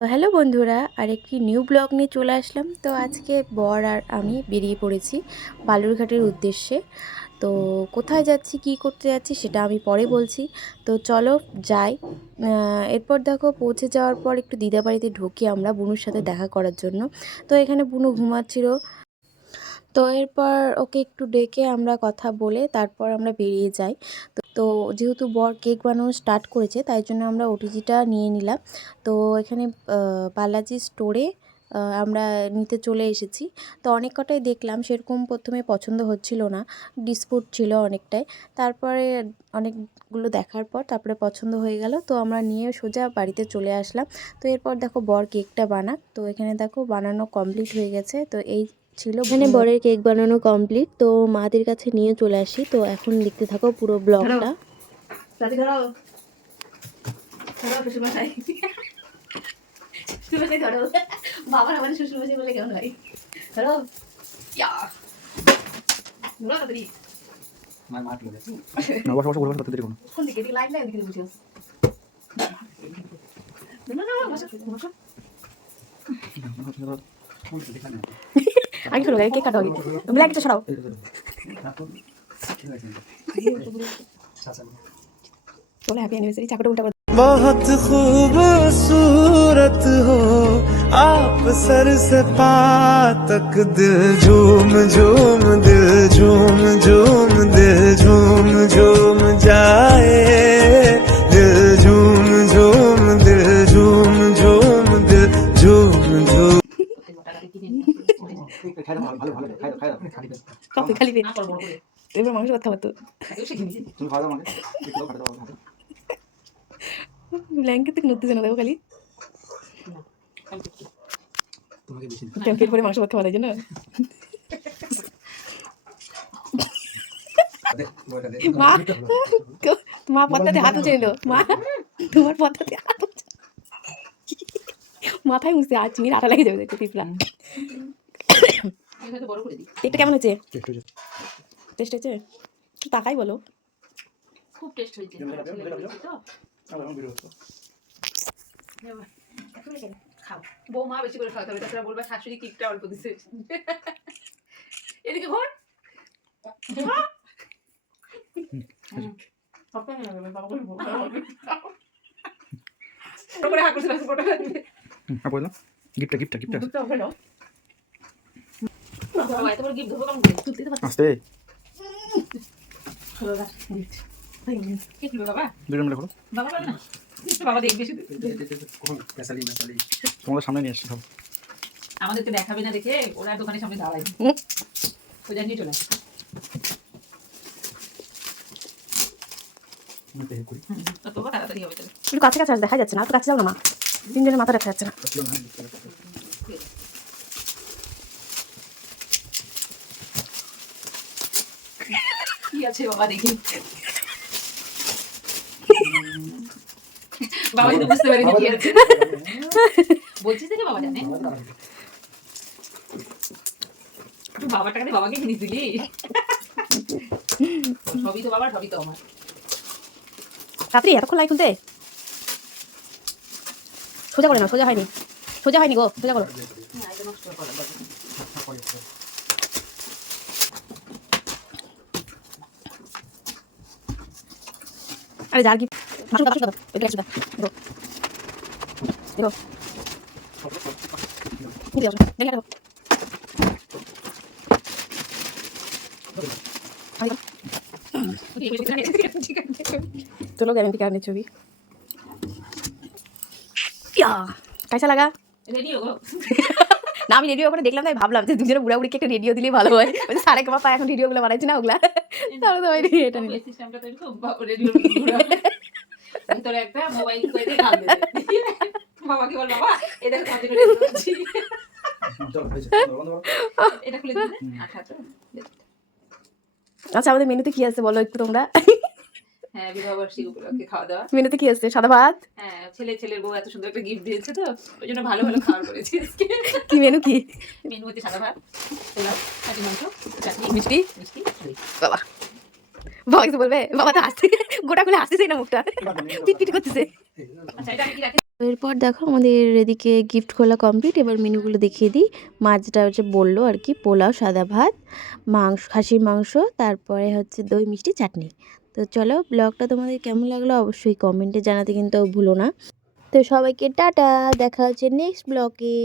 তো হ্যালো বন্ধুরা, আরেকটি নিউ ব্লগ নিয়ে চলে আসলাম। তো আজকে বর আর আমি বেরিয়ে পড়েছি বালুরঘাটের উদ্দেশ্যে। তো কোথায় যাচ্ছি, কি করতে যাচ্ছি সেটা আমি পরে বলছি। তো চলো যাই। এরপর দেখো পৌঁছে যাওয়ার পর একটু দিদাবাড়িতে ঢুকি আমরা বুনুর সাথে দেখা করার জন্য। তো এখানে বুনু ঘুমাচ্ছিল। তো এরপর ওকে একটু ডেকে আমরা কথা বলে তারপর আমরা বেরিয়ে যাই। তো যেহেতু বর কেক বানানো স্টার্ট করেছে, তাই জন্য আমরা ওটিজিটা নিয়ে নিলাম। তো এখানে বালাজি স্টোরে আমরা নিতে চলে এসেছি। তো অনেক কটাই দেখলাম, সেরকম প্রথমে পছন্দ হচ্ছিল না ডিসপুট ছিল অনেকটাই। তারপরে অনেকগুলো দেখার পর তারপরে পছন্দ হয়ে গেল। তো আমরা নিয়ে সোজা বাড়িতে চলে আসলাম। তো এরপর দেখো বর কেকটা বানাক। তো এখানে দেখো বানানো কমপ্লিট হয়ে গেছে। তো এই ছিল এখানে বরের কেক বানানো কমপ্লিট তো মাদের কাছে নিয়ে চলে আসি। তো এখন দেখতে থাকো পুরো ব্লগটা না বসে বসে বসে দেরি করুন কোন দিকে দিকে লাইন লাইন দিকে বসে আছো না না না বসো বসো আগে চলো কেক কাটো আগে ব্ল্যাকটা ছড়াও বলে হ্যাপি অ্যানিভার্সারি চাকরি উল্টা बहुत खूबसूरत हो आप सर से पा तक दिल झूम झूम दिल झूम झूम दिल झूम झूम আমাকে একটু দাও, খাই দাও। আমাকে। ব্ল্যাঙ্কেট থেকে নড়তে জানা দেবো খালি? পরে মাংস ভাত খাওয়া যায় না। মা পদ্মাতে হাত উঠে নিল। মা তোমার পদ্মাতে হাত উঠে মাথায় মুছতে আর চিনির আটা লেগে যাবে দেখো পিপলা আমি হয়তো বড় করে দিই কেকটা কেমন হয়েছে? টেস্ট হয়েছে। একটু তাকাই বলো। খুব টেস্ট হয়েছে। খাও। বৌমা বেশি করে খাওয়াতে হবে তাছাড়া বলবা শাশুড়ি কিকটা অল্প দিছে। এদিকে ঘর। গিফটটা গিফটটা গিফটটা। শুধু তোমাদের সামনে নিয়ে এসছি আমাদেরকে দেখাবে না দেখে ওরা দোকানের সামনে দাঁড়ায় চলে কাছে কাছে দেখা যাচ্ছে না কাছে যাও না মা। তিনজনের মাথা দেখা যাচ্ছে না। আছে বাবা দেখি। বাবা কিন্তু বুঝতে পারিনি কি আছে। বলছিস দেখে বাবা জানে। তুই বাবার টাকা দিয়ে বাবাকে কিনিস দিলি। সবই তো বাবার সবই তো আমার। রাত্রি এতক্ষণ লাই খুলতে সোজা করে না সোজা হয়নি। সোজা হয়নি গো সোজা করো। अरे जाल की। हाँ, माशूदा माशूदा एक लेक्चर देखो। देखो देखिए देखिए देखो। हाँ, तो। लोग गारंटी करने चुकी या कैसा लगा? रेडी हो না আমি রেডিও করে দেখলাম তাই ভাবলাম যে দুজনে বুড়া বুড়িকে একটা রেডিও দিলেই ভালো হয়। ওই যে সাড়ে কাপা এখন রেডিওগুলো বানাইছে না ওগুলা? তাহলে তো এটা নিলে সিস্টেমটা তৈরি তো রেডিও ভিতরে একটা মোবাইল করে বাবাকে বল বাবা এটা খুলে আচ্ছা আচ্ছা আমাদের মেনুতে কি আছে বলো একটু তোমরা? হ্যাঁ বিবাহবার্ষিকী উপলক্ষে খাওয়া দাওয়া। মেনুতে কি আছে সাদা ভাত? হ্যাঁ ছেলে ছেলের বউ এত সুন্দর একটা গিফট দিয়েছে তো ওই জন্য ভালো ভালো খাবার করেছি আজকে। কি মেনু কি? মেনু হচ্ছে সাদা ভাত পোলাও কাঁচি মাংস চাটনি মিষ্টি মিষ্টি বাবা বাবা কিছু বলবে? বাবা তো আসছে। গোটা খুলে আসতেছে না মুখটা। পিট পিট করতেছে। আচ্ছা এটা আমি কি রাখি? এরপর দেখো আমাদের এদিকে গিফট খোলা কমপ্লিট এবার মেনুগুলো দেখিয়ে দিই। মাছটা হচ্ছে বলল আর কি, পোলাও, সাদা ভাত, মাংস, খাসির মাংস, তারপরে হচ্ছে দই, মিষ্টি, চাটনি। তো চলো ব্লগটা তোমাদের কেমন লাগল অবশ্যই কমেন্টে জানাতে কিন্তু ভুলো না। তো সবাইকে টাটা, দেখা হচ্ছে নেক্সট ব্লগে